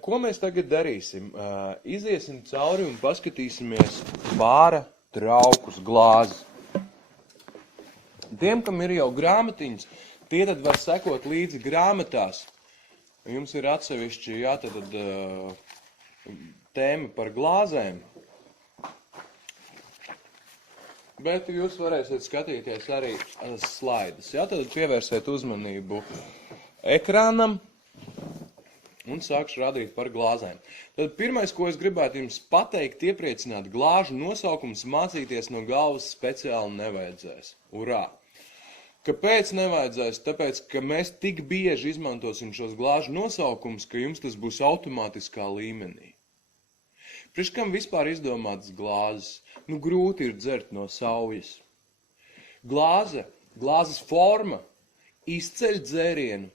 Ko mēs tagad darīsim? Iziesim cauri un paskatīsimies bāra traukus glāzes. Tiem, kam ir jau grāmatiņas, tie tad var sekot līdzi grāmatās. Jums ir atsevišķi tēma par glāzēm. Bet jūs varēsiet skatīties arī slaidus. Tad pievērsiet uzmanību ekrānam un sākšu rādīt par glāzēm. Tad pirmais, ko es gribētu jums pateikt, iepriecināt, glāžu nosaukums mācīties no galvas speciāli nevajadzēs. Urā! Kāpēc nevajadzēs? Tāpēc, ka mēs tik bieži izmantosim šos glāžu nosaukumus, ka jums tas būs automātiskā līmenī. Priekš kam vispār izdomātas glāzes? Grūti ir dzert no saujas. Glāzes forma izceļ dzērienu.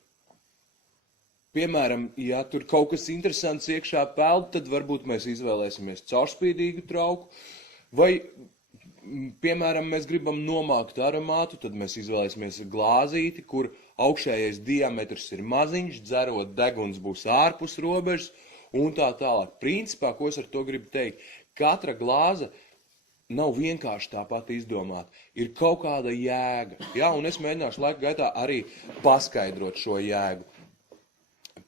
Piemēram, ja tur kaut kas interesants iekšā peld, tad varbūt mēs izvēlēsimies caurspīdīgu trauku, vai, piemēram, mēs gribam nomākt aromātu, tad mēs izvēlēsimies glāzīti, kur augšējais diametrs ir maziņš, dzerot deguns būs ārpus robežas, un tā tālāk. Principā, ko es ar to gribu teikt, katra glāze nav vienkārši tāpat izdomāta. Ir kaut kāda jēga, un es mēģināšu laika gaitā arī paskaidrot šo jēgu.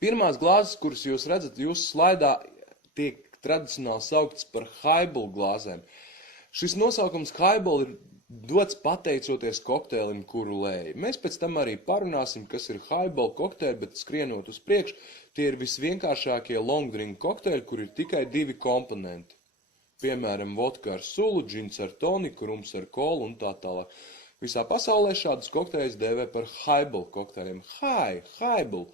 Pirmās glāzes, kuras jūs redzat jūsu slaidā, tiek tradicionāli sauktas par highball glāzēm. Šis nosaukums highball ir dots pateicoties kokteilim, kuru lēja. Mēs pēc tam arī parunāsim, kas ir highball kokteili, bet skrienot uz priekšu, tie ir visvienkāršākie long drink kokteili, kur ir tikai divi komponenti. Piemēram, vodka ar sulu, džins ar toniku, rums ar kolu un tā tālāk. Visā pasaulē šādus kokteļus dēvē par highball kokteļiem. Highball.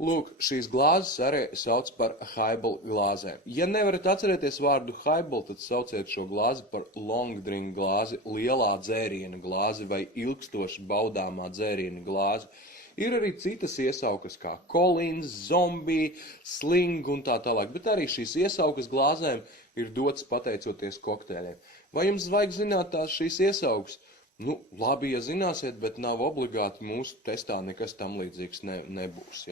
Lūk, šīs glāzes arī sauc par highball glāzēm. Ja nevarat atcerēties vārdu highball, tad sauciet šo glāzi par long drink glāzi, lielā dzēriena glāzi vai ilgstoši baudāmā dzēriena glāzi. Ir arī citas iesaukas kā Collins, Zombie, Sling un tā tālāk, bet arī šīs iesaukas glāzēm ir dotas pateicoties kokteļiem. Vai jums vajag zināt šīs iesaukas? Labi, ja zināsiet, bet nav obligāti mūsu testā nekas tam līdzīgs nebūs.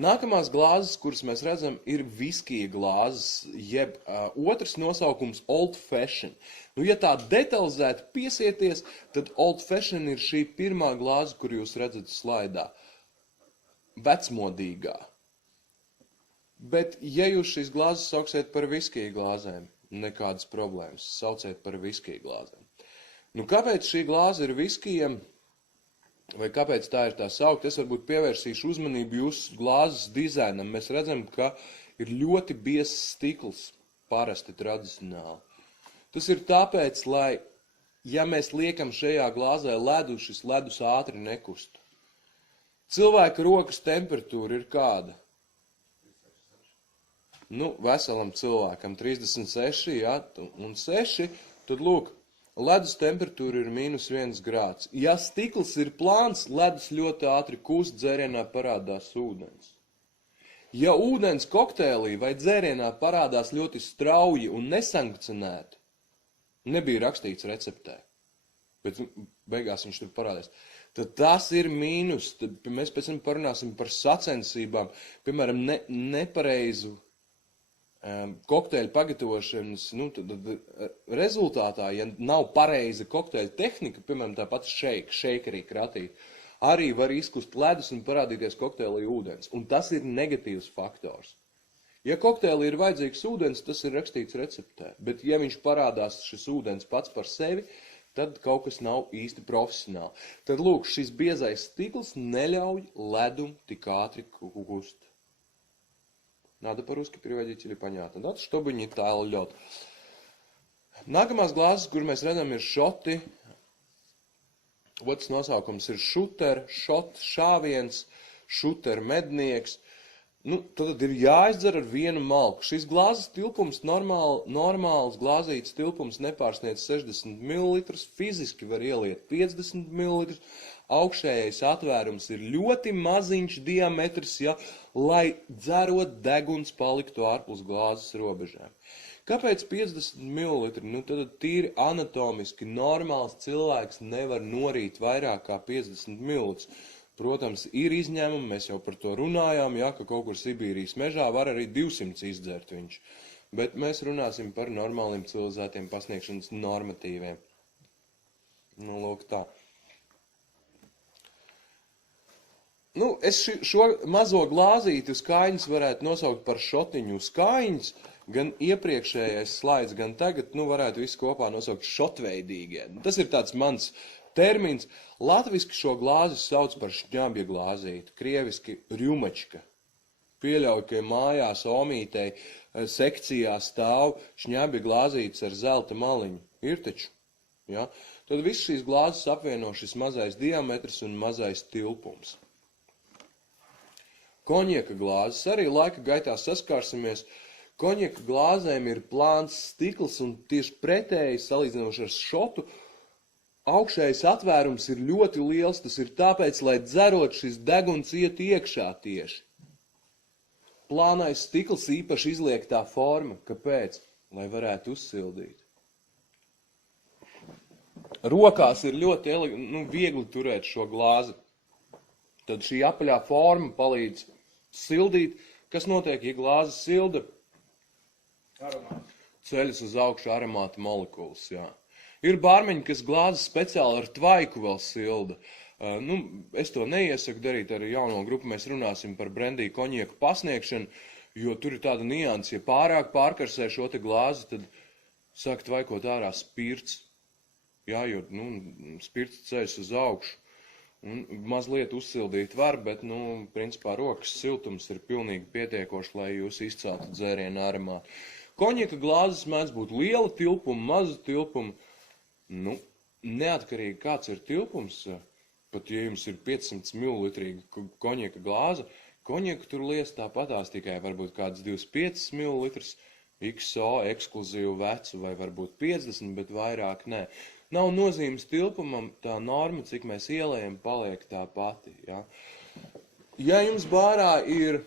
Nākamās glāzes, kuras mēs redzam, ir viskija glāzes, jeb otrs nosaukums old fashion. Ja tā detalizēti piesieties, tad old fashion ir šī pirmā glāze, kur jūs redzat slaidā. Vecmodīgā. Bet, ja jūs šīs glāzes sauksiet par viskija glāzēm, nekādas problēmas, sauciet par viskija glāzēm. Kāpēc šī glāze ir viskijam, vai kāpēc tā ir tā saukt? Es varbūt pievērsīšu uzmanību jūsu glāzes dizainam. Mēs redzam, ka ir ļoti biezs stikls, parasti tradicionāli. Tas ir tāpēc, lai, ja mēs liekam šajā glāzē ledu, šis ledus ātri nekustu. Cilvēka rokas temperatūra ir kāda? Veselam cilvēkam 36, un 6, tad lūk, ledus temperatūra ir -1 grāds. Ja stikls ir plāns, ledus ļoti ātri kūst, dzērienā parādās ūdens. Ja ūdens kokteilī vai dzērienā parādās ļoti strauji un nesankcionēti, nebija rakstīts receptē, bet beigās viņš tur parādās, tad tas ir mīnus. Tad mēs pēc tam parunāsim par sacensībām, piemēram, nepareizu kokteļu pagatavošanas rezultātā, ja nav pareiza kokteļu tehnika, piemēram, tāpat šeikerī kratīt, arī var izkust ledus un parādīties kokteilī ūdens. Un tas ir negatīvs faktors. Ja kokteilī ir vajadzīgs ūdens, tas ir rakstīts receptē. Bet ja viņš parādās šis ūdens pats par sevi, tad kaut kas nav īsti profesionāli. Tad lūk, šis biezais stikls neļauj ledum tik ātri kust. Надо по-русски переводить или понятно, да? Чтобы не таял лед. Nākamās glāzes, kur mēs redzam, ir šoti. Otrs nosaukums ir šuter, šot, šāviens, šuter, mednieks. Tad ir jāizdzer ar vienu malku. Šīs glāzes tilpums, normāls glāzītas tilpums nepārsniedz 60 ml, fiziski var ieliet 50 ml. Augšējais atvērums ir ļoti maziņš diametrs, lai dzerot deguns paliktu ārpus glāzes robežām. Kāpēc 50 ml? Tad tīri anatomiski normāls cilvēks nevar norīt vairāk kā 50 ml. Protams, ir izņēmumi, mēs jau par to runājām, ja, ka kaut kur Sibīrijas mežā var arī 200 izdzert viņš. Bet mēs runāsim par normāliem civilizētiem pasniegšanas normatīviem. Nu, lūk tā. Nu, es šo mazo glāzīti uz kājiņas varētu nosaukt par šotiņu uz kājiņas, gan iepriekšējais slaids, gan tagad, nu, varētu visu kopā nosaukt šotveidīgie. Tas ir tāds mans termins. Latviski šo glāzi sauc par šņabja glāzīti, krieviski rjumačka. Pieļauju, ka mājās omītei sekcijā stāv šņabja glāzītes ar zelta maliņu. Ir taču, ja? Tad viss šīs glāzes apvieno šis mazais diametrs un mazais tilpums. Konjaka glāzes arī laika gaitā saskārsimies. Konjaka glāzēm ir plāns stikls un tieši pretēji salīdzinoši ar šotu. Augšējais atvērums ir ļoti liels, tas ir tāpēc, lai dzerot šis deguns iet iekšā tieši. Plānais stikls īpaši izliektā forma. Kāpēc? Lai varētu uzsildīt. Rokās ir ļoti viegli turēt šo glāzi. Tad šī apaļā forma palīdz sildīt. Kas notiek, ja glāze silda? Ceļas uz augšu aromāta molekulas, jā. Ir bārmeņi, kas glāzes speciāli ar tvaiku vēl silda. Es to neiesaku darīt ar jauno grupu, mēs runāsim par brendiju konjaku pasniegšanu, jo tur ir tāda nianse, ja pārāk pārkarsē šo te glāzi, tad sāk tvaikot ārā spirts. Jā, jo, spirts ceļas uz augšu. Un mazliet uzsildīt var, bet, principā rokas siltums ir pilnīgi pietiekoši, lai jūs izceltu dzērienu aromātu. Konjaka glāzes mēdz būt liela tilpuma, maza tilpuma. Neatkarīgi kāds ir tilpums, pat ja jums ir 500 ml konjaka glāze, konjaku tur lies tāpatās tikai varbūt kāds 25 ml, XO ekskluzīvu vecu vai varbūt 50, bet vairāk nē. Nav nozīmes tilpumam, tā norma, cik mēs ielējam, paliek tā pati. Ja, ja jums bārā ir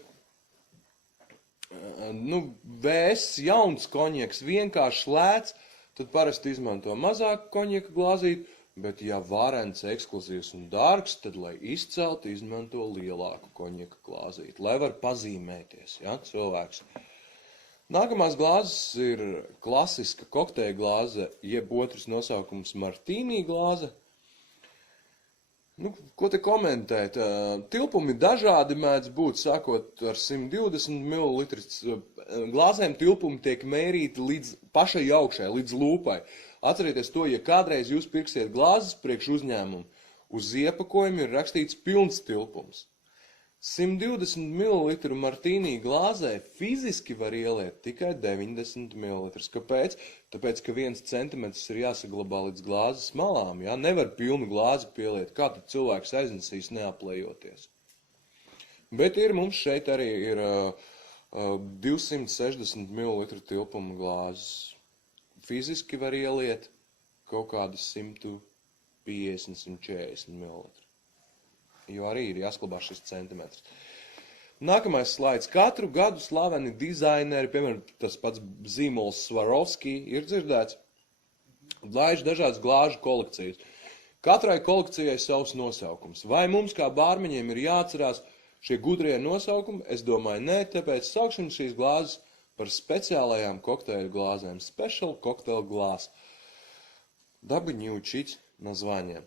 VS jauns konjaks, vienkārši lēts, tad parasti izmanto mazāku konjaka glāzīti, bet ja varens, ekskluzīvs un dārgs, tad, lai izceltu, izmanto lielāku konjaka glāzīti, lai var pazīmēties, ja, cilvēks. Nākamās glāzes ir klasiska kokteļa glāze, jeb otrs nosaukums martīnī glāze. Ko te komentēt? Tilpumi dažādi mēdz būt, sākot ar 120 ml. Glāzēm tilpumi tiek mērīti līdz pašai augšai, līdz lūpai. Atcerieties to, ja kādreiz jūs pirksiet glāzes priekš uzņēmumu, uz iepakojuma ir rakstīts pilns tilpums. 120 ml martīnī glāzē fiziski var ieliet tikai 90 ml. Kāpēc? Tāpēc, ka 1 centimetrs ir jāsaglabā līdz glāzes malām. Ja? Nevar pilnu glāzi pieliet. Kā tad cilvēks aiznesīs neaplējoties? Bet mums šeit arī ir 260 ml tilpuma glāzes. Fiziski var ieliet kaut kādas 150-140 ml. Jo arī ir jāsklabā šis centimetrs. Nākamais slaids. Katru gadu slaveni dizaineri, piemēram, tas pats zīmols Swarovski, ir dzirdēts, laiž dažādas glāžu kolekcijas. Katrai kolekcijai savs nosaukums. Vai mums kā bārmeņiem ir jāatcerās šie gudrie nosaukumi? Es domāju, nē, tāpēc sauksim šīs glāzes par speciālajām kokteļu glāzēm. Special cocktail glass. Dabi ņūčić naзвание.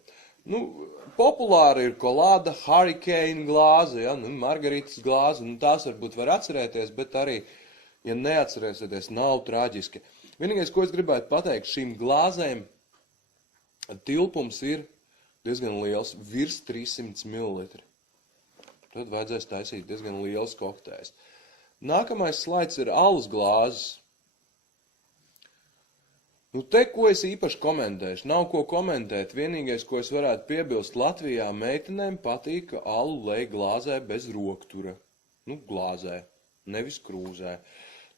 Populāra ir kolāda, hurricane glāze, ja, margaritas glāze, tās varbūt var atcerēties, bet arī, ja neatcerēsieties, nav traģiski. Vienīgais, ko es gribētu pateikt, šīm glāzēm tilpums ir diezgan liels, virs 300 ml. Tad vajadzēs taisīt diezgan liels kokteļs. Nākamais slaids ir alus glāzes. Te, ko es īpaši komentēšu, nav ko komentēt. Vienīgais, ko es varētu piebilst, Latvijā meitenēm patīk, ka alu lej glāzē bez roktura. Glāzē, nevis krūzē.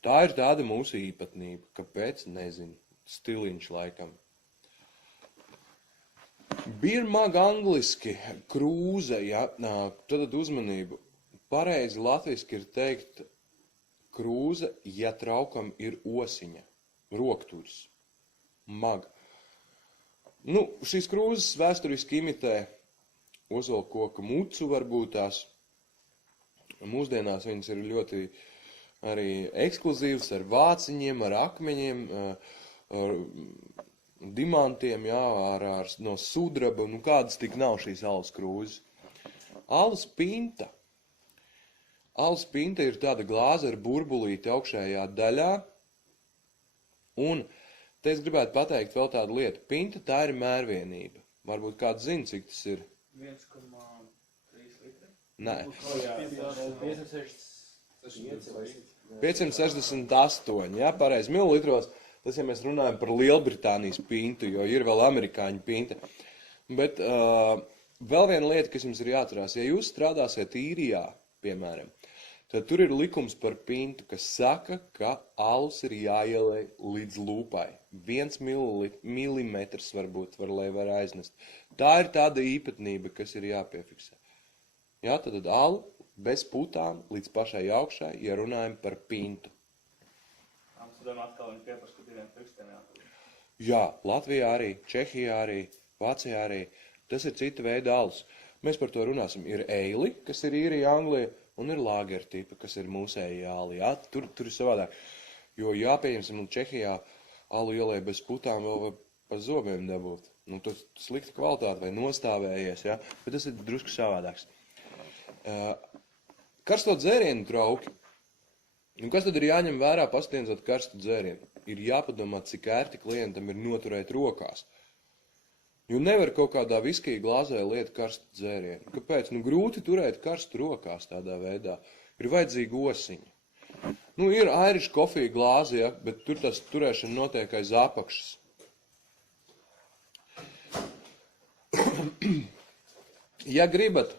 Tā ir tāda mūsu īpatnība. Kāpēc? Nezinu. Stiliņš laikam. Birmag angliski, krūze, ja, tad uzmanību. Pareizi latviski ir teikt krūze, ja traukam ir osiņa, rokturs. Mag. Šīs krūzes vēsturiski imitē ozolkoka mucu varbūt tās. Mūsdienās viņas ir ļoti arī ekskluzīvas ar vāciņiem, ar akmeņiem, ar dimantiem, jā, no sudraba, nu kādas tik nav šīs alus krūzes. Alus pinta. Alus pinta ir tāda glāze ar burbulīti augšējā daļā, un te es gribētu pateikt vēl tādu lietu. Pinta tā ir mērvienība. Varbūt kāds zina, cik tas ir? 1,3 litri? Nē. 568. Jā, pareizi, mililitros. Tas, ja mēs runājam par Lielbritānijas pintu, jo ir vēl amerikāņu pinta. Bet vēl viena lieta, kas jums ir jāatcerās, ja jūs strādāsiet īrijā, piemēram, tad tur ir likums par pintu, kas saka, ka alus ir jāielej līdz lūpai. 1 milimetrs varbūt, lai var aiznest. Tā ir tāda īpatnība, kas ir jāpiefiksē. Jā, tad alu bez putām līdz pašai augšai, ja runājam par pintu. Amsterdamā atkal viņi pieprasa, ka 2 pirkstiem jātur. Jā, Latvijā arī, Čehijā arī, Vācijā arī. Tas ir cita veida alus. Mēs par to runāsim. Ir eili, kas ir īrija, Anglija, un ir lāgertipa, kas ir mūsēji ali. Jā, tur ir savādāk. Jo jāpieņemsim, Čehijā alu ielē bez putām vēl var pa zobiem dabūt. Nu, tas slikta kvalitāte vai nostāvējies, jā, bet tas ir drusku savādāks. Karsto dzērienu trauki. Un kas tad ir jāņem vērā pastienzot karstu dzērienu? Ir jāpadomā, cik ērti klientam ir noturēt rokās. Jo nevar kaut kādā viskija glāzē liet karstu dzērienu. Kāpēc? Nu, grūti turēt karstu rokās tādā veidā. Ir vajadzīga osiņa. Nu, ir Irish coffee glāze, ja, bet tur tas turēšana notiek aiz apakšas. Ja gribat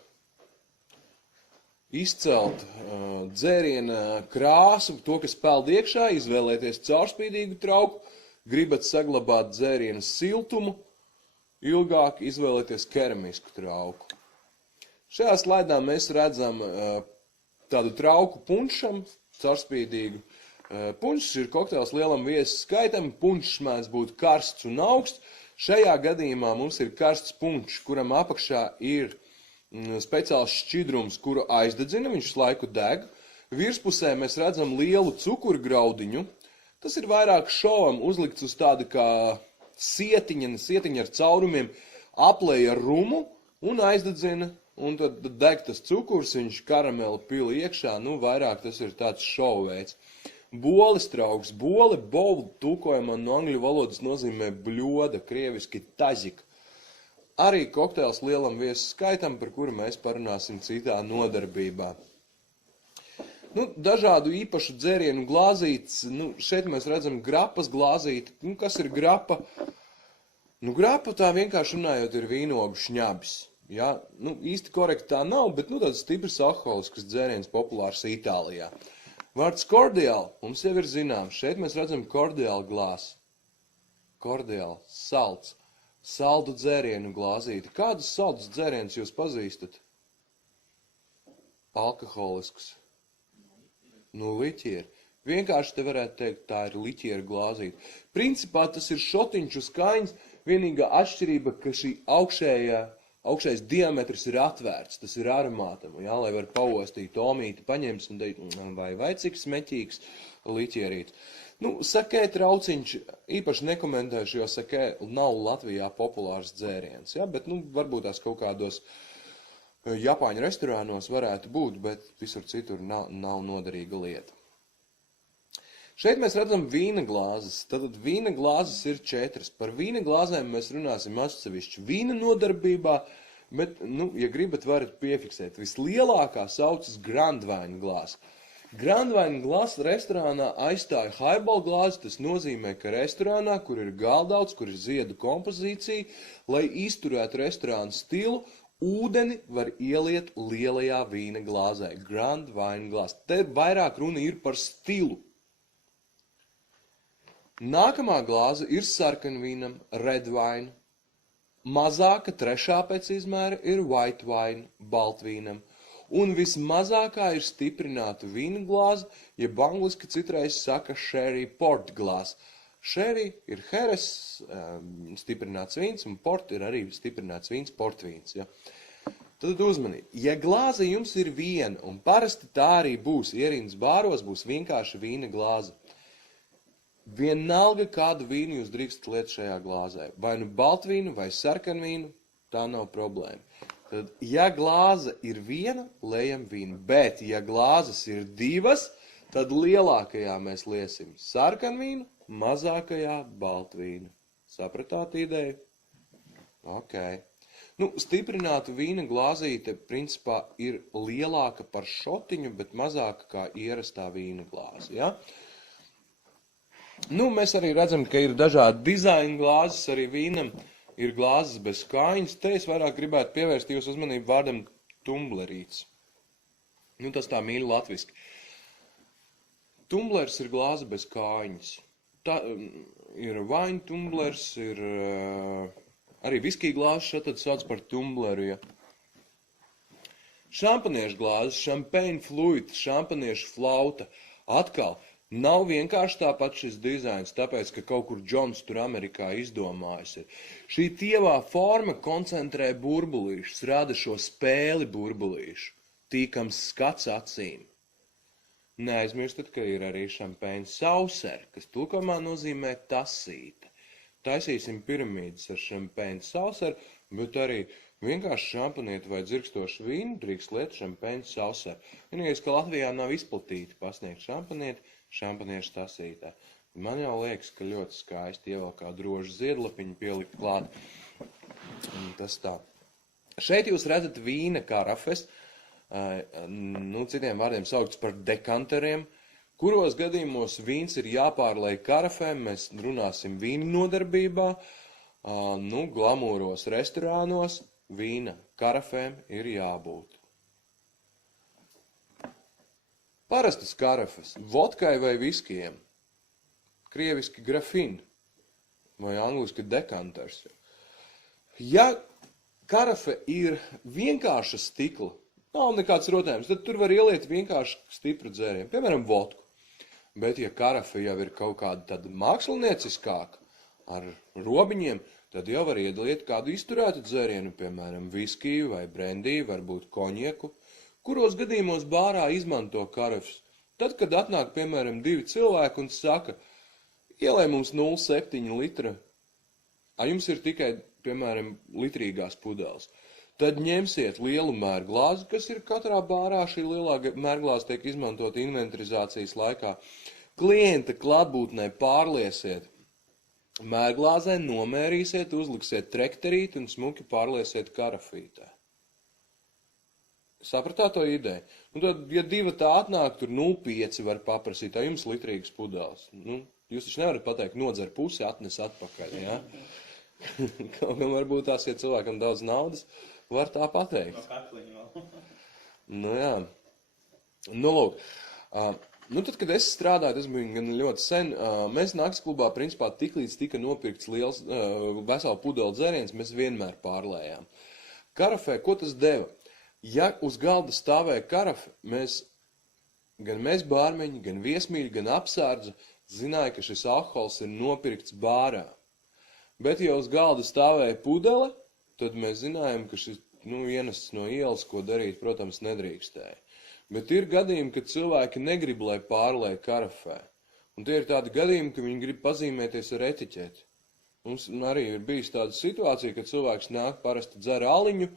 izcelt dzēriena krāsu, to, kas peld iekšā, izvēlēties caurspīdīgu trauku, gribat saglabāt dzēriena siltumu, ilgāk izvēlēties keramisku trauku. Šajā slaidā mēs redzam tādu trauku punšam, caurspīdīgu. Punšs ir kokteils lielam viesu skaitam, punšs mēdz būt karsts un augsts. Šajā gadījumā mums ir karsts punšs, kuram apakšā ir speciāls šķidrums, kuru aizdedzina, viņš laiku deg. Virspusē mēs redzam lielu cukurgraudiņu. Tas ir vairāk šovam uzlikts uz tādu kā sietiņa ar caurumiem, aplej ar rumu un aizdedzina. Un tad deg tas cukurs, viņš karameli pil iekšā, nu vairāk tas ir tāds šovveids. Boles trauks, bole, bowl tulkojumā no angļu valodas nozīmē bļoda, krieviski tazika. Arī kokteils lielam viesu skaitam, par kuru mēs parunāsim citā nodarbībā. Nu, dažādu īpašu dzērienu glāzītes, nu, šeit mēs redzam grapas glāzīti. Nu, kas ir grapa? Nu, grapa tā vienkārši runājot ir vīnogu šņabis. Ja? Nu, īsti korekti tā nav, bet nu, tāds stiprs alkoholisks dzēriens populārs Itālijā. Vārds kordiāli mums jau ir zināms. Šeit mēs redzam kordiāli glāzi. Kordiāli, salds. Saldu dzērienu glāzīti. Kādus saldus dzērienus jūs pazīstat? Alkoholisks. Nu, liķieri. Vienkārši te varētu teikt, tā ir liķiera glāzīte. Principā tas ir šotiņš uz kaņas, vienīgā atšķirība, ka šī augšējais diametrs ir atvērts, tas ir aromātam, jā, lai var paostīt omīti, paņems un teikt, vai cik smeķīgs liķierīts. Nu, sakē trauciņš, īpaši nekomentēšu, jo sakē nav Latvijā populārs dzēriens, ja? Bet, nu, varbūt tās kaut kādos Japāņu restorānos varētu būt, bet visur citur nav noderīga lieta. Šeit mēs redzam vīna glāzes. Tātad vīna glāzes ir 4. Par vīna glāzēm mēs runāsim atsevišķi vīna nodarbībā, bet, nu, ja gribat, varat piefiksēt. Vislielākā saucas Grandvaina glāze. Grandvaina glāze restorānā aizstāja highball glāzi. Tas nozīmē, ka restorānā, kur ir galdauts, kur ir ziedu kompozīcija, lai izturētu restorānu stilu, ūdeni var ieliet lielajā vīna glāzē. Grandvaina glāze. Te vairāk runa ir par stilu. Nākamā glāze ir sarkanvīnam, red wine. Mazāka, 3. pēc izmēra, ir white wine, baltvīnam. Un vismazākā ir stiprināta vīna glāze, jeb angliski citreiz saka sherry port glāze. Sherry ir heres, stiprināts vīns, un port ir arī stiprināts vīns, portvīns. Ja. Tad uzmanību. Ja glāze jums ir viena, un parasti tā arī būs, ierīnas bāros būs vienkārši vīna glāze. Vienalga, kādu vīnu jūs drīkstat liet šajā glāzē. Vai nu baltvīnu, vai sarkanvīnu, tā nav problēma. Tad, ja glāze ir viena, lejam vīnu. Bet, ja glāzes ir divas, tad lielākajā mēs liesim sarkanvīnu, mazākajā baltvīnu. Sapratāt ideju? Ok. Nu, stiprināta vīna glāzīte, principā, ir lielāka par šotiņu, bet mazāka kā ierastā vīna glāze, ja? Nu, mēs arī redzam, ka ir dažādi dizaina glāzes, arī vīnam ir glāzes bez kājiņas. Te es vairāk gribētu pievērst jūsu uzmanību vārdam tumblerīts. Nu, tas tā mīļi latviski. Tumblers ir glāze bez kājiņas. Tā ir vaina tumblers, ir arī viskija glāze šeit tad sauc par tumbleru, ja. Šampaniešu glāze, šampaņu fluita, šampaniešu flauta. Atkal, nav vienkārši tāpat šis dizains, tāpēc, ka kaut kur Džons tur Amerikā izdomājis ir. Šī tievā forma koncentrē burbulīšus, rada šo spēli burbulīšu, tīkams skats acīm. Neaizmirstat, ka ir arī šampaņu sauseri, kas tulkojumā nozīmē tasīte. Taisīsim piramīdas ar šampaņu sauseri, bet arī vienkārši šampanieti vai dzirkstošu vīnu drīkst liet šampaņu sauseri. Vienīgais, ka Latvijā nav izplatīti pasniegt šampanieti, šampaniešu tasītē. Man jau liekas, ka ļoti skaisti ievēl kā drošu ziedlapiņu pielikt klāt. Tas tā. Šeit jūs redzat vīna karafes, citiem vārdiem saukts par dekanteriem, kuros gadījumos vīns ir jāpārlej karafēm, mēs runāsim vīnu nodarbībā, glamūros restorānos vīna karafēm ir jābūt. Parastas karafes, vodkai vai viskijiem, krieviski grafin vai angliski dekanters. Ja karafe ir vienkārša stikla, nav nekāds rotējums, tad tur var ieliet vienkārši stipru dzērienu, piemēram, vodku. Bet, ja karafe jau ir kaut kāda tāda mākslinieciskāka, ar robiņiem, tad jau var iedaliet kādu izturētu dzērienu, piemēram, viskiju vai brendiju, varbūt koņieku, kuros gadījumos bārā izmanto karafes. Tad, kad atnāk, piemēram, 2 cilvēki un saka, ielej mums 0,7 litra, jums ir tikai, piemēram, litrīgās pudeles. Tad ņemsiet lielu mērglāzi, kas ir katrā bārā, šī lielā mērglāze tiek izmantot inventarizācijas laikā. Klienta klātbūtnē pārliesiet mērglāzē, nomērīsiet, uzliksiet trekterīti un smuki pārliesiet karafītē. Sapratāt to ideju? Nu tad, ja 2 tā atnāk, tur 0,5 var paprasīt, jums litrīgas pudeles. Jūs taču nevarat pateikt, nodzer pusi, atnes atpakaļ, ja? Kaut gan varbūt tās, ja cilvēkam daudz naudas, var tā pateikt. No katliņa vēl. Nu jā. Nu lūk. Tad, kad es strādāju, tas bija gan ļoti sen, mēs nakts klubā, principā, tiklīdz tika nopirkts liels veselu pudeli dzēriens, mēs vienmēr pārlējām. Karafē, ko tas deva? Ja uz galda stāvēja karafe, gan mēs bārmeņi, gan viesmīļi, gan apsārdzi zināja, ka šis alkohols ir nopirkts bārā. Bet, ja uz galda stāvēja pudele, tad mēs zinājām, ka šis ienests no ielas, ko darīt, protams, nedrīkstēja. Bet ir gadījumi, kad cilvēki negrib, lai pārlēj karafē. Un tie ir tādi gadījumi, ka viņi grib pazīmēties ar etiķeti. Mums arī ir bijis tāda situācija, kad cilvēks nāk parasti dzer aliņu,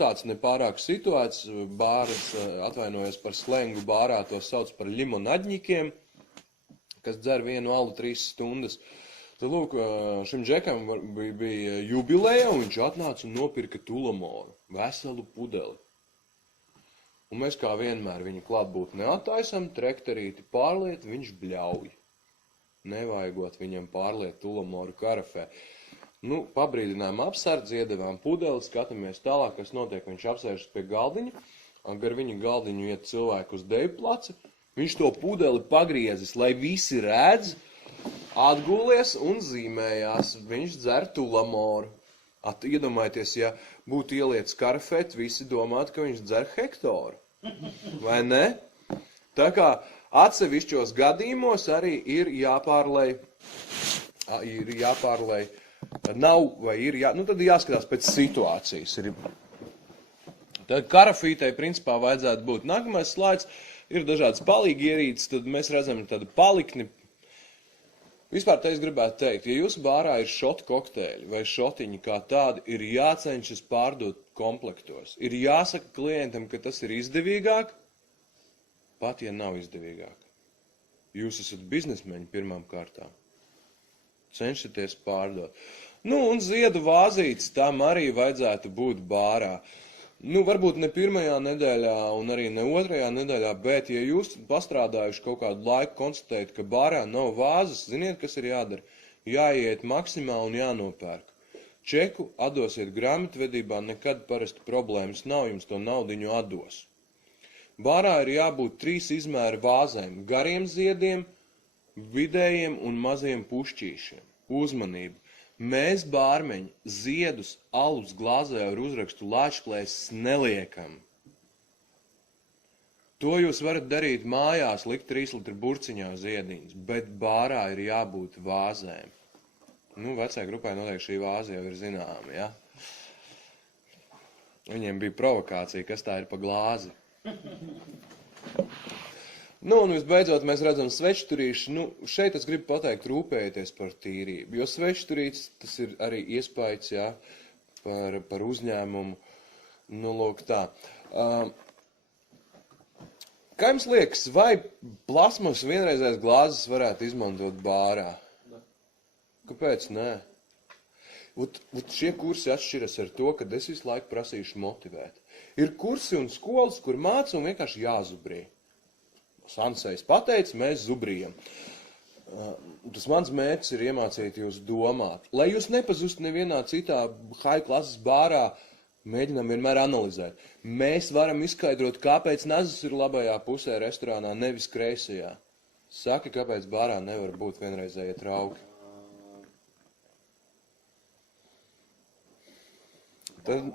tāds nepārāk situēts, bāras, atvainojos par slengu bārā, to sauc par limonaģņikiem, kas dzer vienu alu 3 stundas. Tad, lūk, šim džekam bija jubileja, un viņš atnāca un nopirka tulamoru, veselu pudeli. Un mēs kā vienmēr viņu klātbūt neattaisam, trekterīti pārliet, viņš bļauj. Nevajagot viņam pārliet tulamoru karafē. Pabrīdinājām apsardzi, iedevām pudeli, skatāmies tālāk, kas notiek. Viņš apsēžas pie galdiņa, gar viņu galdiņu iet cilvēku uz deju placi. Viņš to pudeli pagriezis, lai visi redz, atgulies un zīmējās. Viņš dzer tulamoru. Iedomājieties, ja būtu ielietas karafēt, visi domātu, ka viņš dzer hektoru. Vai ne? Tā kā atsevišķos gadījumos arī ir jāpārlej nav vai ir, tad jāskatās pēc situācijas. Tad karafītei principā vajadzētu būt. Nākamais slaids ir dažādas palīgi ierīces, tad mēs redzam tādu palikni. Vispār te es gribētu teikt, ja jūsu bārā ir šotu kokteļi vai šotiņi kā tādi, ir jācenšas pārdot komplektos. Ir jāsaka klientam, ka tas ir izdevīgāk, pat ja nav izdevīgāk. Jūs esat biznesmeņi pirmām kārtām. Cenšaties pārdot. Un ziedu vāzītes tam arī vajadzētu būt bārā. Varbūt ne pirmajā nedēļā un arī ne otrajā nedēļā, bet ja jūs pastrādājuši kaut kādu laiku konstatējat, ka bārā nav vāzes, ziniet, kas ir jādara? Jāiet Maksimā un jānopērk. Čeku atdosiet grāmatvedībā, nekad parasti problēmas nav, jums to naudiņu atdos. Bārā ir jābūt 3 izmēra vāzēm, gariem ziediem, vidējiem un maziem pušķīšiem. Uzmanību! Mēs, bārmeņi, ziedus alus glāzē ar uzrakstu Lāčplēsis neliekam. To jūs varat darīt mājās, likt 3 litru burciņā ziediņus, bet bārā ir jābūt vāzēm. Vecajai grupai noteikti šī vāze jau ir zināma, ja? Viņiem bija provokācija, kas tā ir pa glāzi. Un visbeidzot mēs redzam svečturīšu. Šeit es gribu pateikt, rūpējieties par tīrību, jo svečturīts tas ir arī iespējas, jā, par uzņēmumu. Lūk tā. Kā jums liekas, vai plasmas vienreizēs glāzes varētu izmantot bārā? Kāpēc nē? Šie kursi atšķiras ar to, ka es visu laiku prasīšu motivēt. Ir kursi un skolas, kur māca un vienkārši jāzubrī. Sansējs pateica, mēs zubrījam. Tas mans mērķis ir iemācīt jūs domāt. Lai jūs nepazustu nevienā citā high klases bārā, mēģinām vienmēr analizēt. Mēs varam izskaidrot, kāpēc nazas ir labajā pusē restorānā, nevis kreisajā. Saki, kāpēc bārā nevar būt vienreizējie trauki. Tad,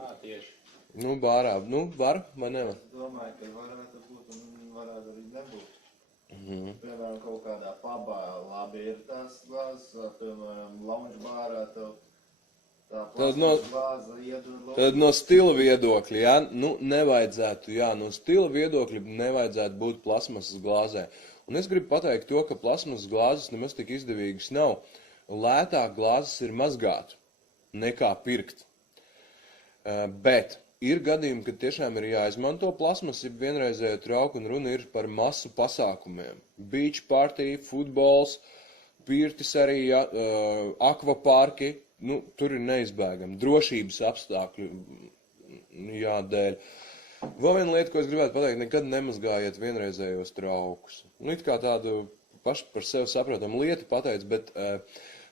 bārā, var vai nevar? Es domāju, ka varētu būt un varētu arī nebūt. Piemēram, kaut kādā pabā labi ir tās glāzes, piemēram, lounge bārā tev tā plasmas glāze iedur. Tad no stila viedokļa, jā, nevajadzētu, no stila viedokļa nevajadzētu būt plasmasas glāzē. Un es gribu pateikt to, ka plasmasas glāzes nemaz tik izdevīgas nav. Lētāk glāzes ir mazgāt nekā pirkt. Bet ir gadījumi, kad tiešām ir jāizmanto plasmas, ja vienreizējo trauku, un runa ir par masu pasākumiem. Beach party, futbols, pirtis arī, akvaparki, tur ir neizbēgami. Drošības apstākļu jādēļ. Vēl viena lieta, ko es gribētu pateikt, nekad nemazgājiet vienreizējos traukus. It kā tādu paši par sevi saprotamu lietu pateicu, bet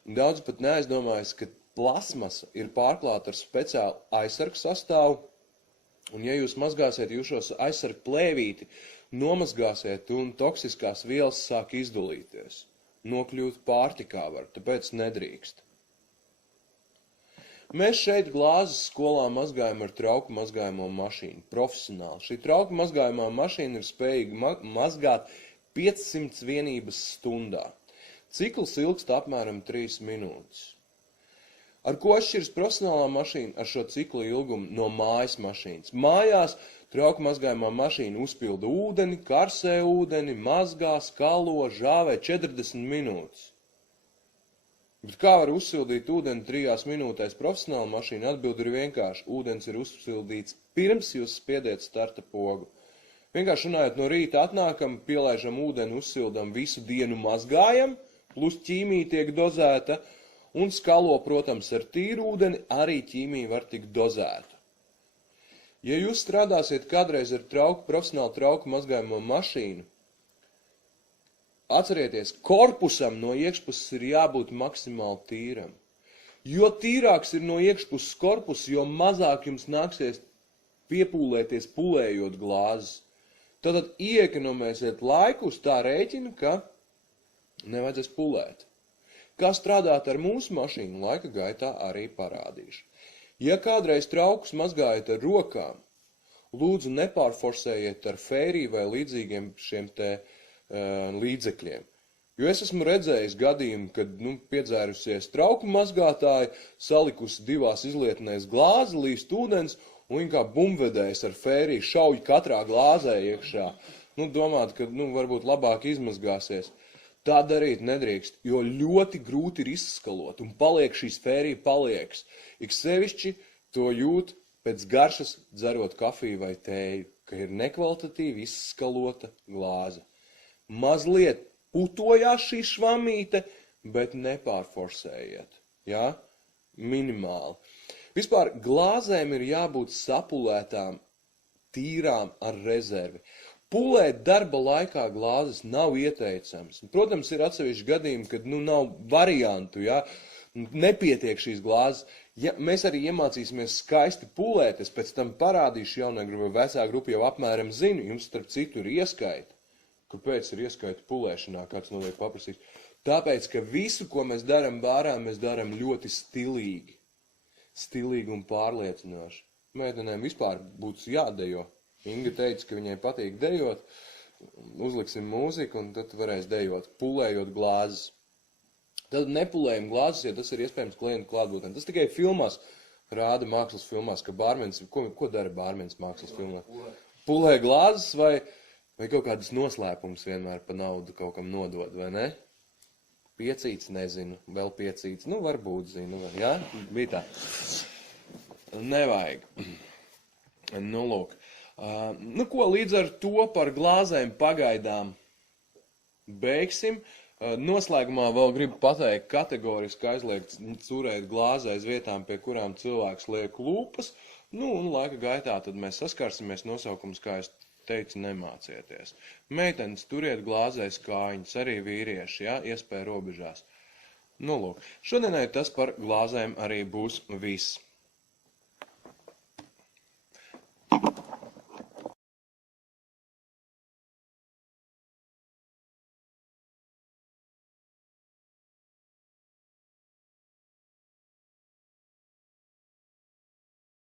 daudz pat neaizdomājas, ka plasmasa ir pārklāta ar speciālu aizsargu sastāvu, un ja jūs mazgāsiet, jūs šos aizsargu plēvīti nomazgāsiet, un toksiskās vielas sāk izdalīties. Nokļūt pārtikā var, tāpēc nedrīkst. Mēs šeit glāzes skolā mazgājam ar trauku mazgājamo mašīnu, profesionāli. Šī trauku mazgājumā mašīna ir spējīga mazgāt 500 vienības stundā. Cikls ilgst apmēram 3 minūtes. Ar ko atšķiras profesionālā mašīna ar šo ciklu ilgumu no mājas mašīnas? Mājās trauku mazgājumā mašīna uzpilda ūdeni, karsē ūdeni, mazgā, skalo, žāvē 40 minūtes. Bet kā var uzsildīt ūdeni 3 minūtēs? Profesionāla mašīna atbild ir vienkārši. Ūdens ir uzsildīts pirms jūs spiediet starta pogu. Vienkārši runājot, no rīta atnākam, pielaižam ūdeni, uzsildam, visu dienu mazgājam, plus ķīmija tiek dozēta. Un skalo, protams, ar tīru ūdeni arī ķīmija var tikt dozēta. Ja jūs strādāsiet kādreiz ar profesionālu trauku mazgājumu mašīnu, atcerieties, korpusam no iekšpuses ir jābūt maksimāli tīram. Jo tīrāks ir no iekšpuses korpus, jo mazāk jums nāksies piepūlēties pulējot glāzes. Tad iekonomēsiet laiku uz tā rēķina, ka nevajadzēs pulēt. Kā strādāt ar mūsu mašīnu, laika gaitā arī parādīšu. Ja kādreiz traukus mazgājat ar rokām, lūdzu nepārforsējiet ar fēriju vai līdzīgiem šiem te līdzekļiem. Jo es esmu redzējis gadījumu, kad, piedzērusies trauku mazgātāji, salikusi 2 izlietnēs glāzi, līst ūdens, un viņa kā bumvedējs ar fēriju šauj katrā glāzē iekšā. Domāt, ka, varbūt labāk izmazgāsies. Tā darīt nedrīkst, jo ļoti grūti ir izskalot, un paliek šīs fērija paliekas. Ik sevišķi to jūt pēc garšas dzerot kafiju vai tēju, ka ir nekvalitatīvi izskalota glāze. Mazliet putojās šī švamīte, bet nepārforsējiet, jā? Minimāli. Vispār glāzēm ir jābūt sapulētām, tīrām ar rezervi. Pulēt darba laikā glāzes nav ieteicams. Protams, ir atsevišķi gadījumi, kad nav variantu, ja? Nepietiek šīs glāzes. Ja mēs arī iemācīsimies skaisti pulēt, es pēc tam parādīšu jaunā grupa, vecā grupa jau apmēram zinu, jums starp citu ir ieskaita. Kāpēc ir ieskaita pulēšanā, kāds notiek paprasīs? Tāpēc, ka visu, ko mēs darām bārā, mēs darām ļoti stilīgi. Stilīgi un pārliecinoši. Meitenēm vispār būtu jādejo. Inga teica, ka viņai patīk dejot, uzliksim mūziku un tad varēs dejot, pulējot glāzes. Tad nepulējam glāzes, ja tas ir iespējams klientu klātbūtnē. Tas tikai filmās rāda mākslas filmās, ka bārmenis, ko dara bārmenis mākslas filmā? Pulē glāzes vai kaut kādas noslēpumus vienmēr pa naudu kaut kam nodod, vai ne? Piecīts, nezinu, vēl piecīts, varbūt zinu, jā? Bija tā. Nevajag. Lūk. Ko līdz ar to par glāzēm pagaidām beigsim. Noslēgumā vēl gribu pateikt, kategoriski aizliegts curēt glāzē aiz vietām, pie kurām cilvēks liek lūpas. Un laika gaitā tad mēs saskarsimies nosaukums, kā es teicu, nemācieties. Meitenes turiet glāzēs kājiņas, arī vīrieši, ja, iespēja robežās. Lūk, šodienai tas par glāzēm arī būs viss.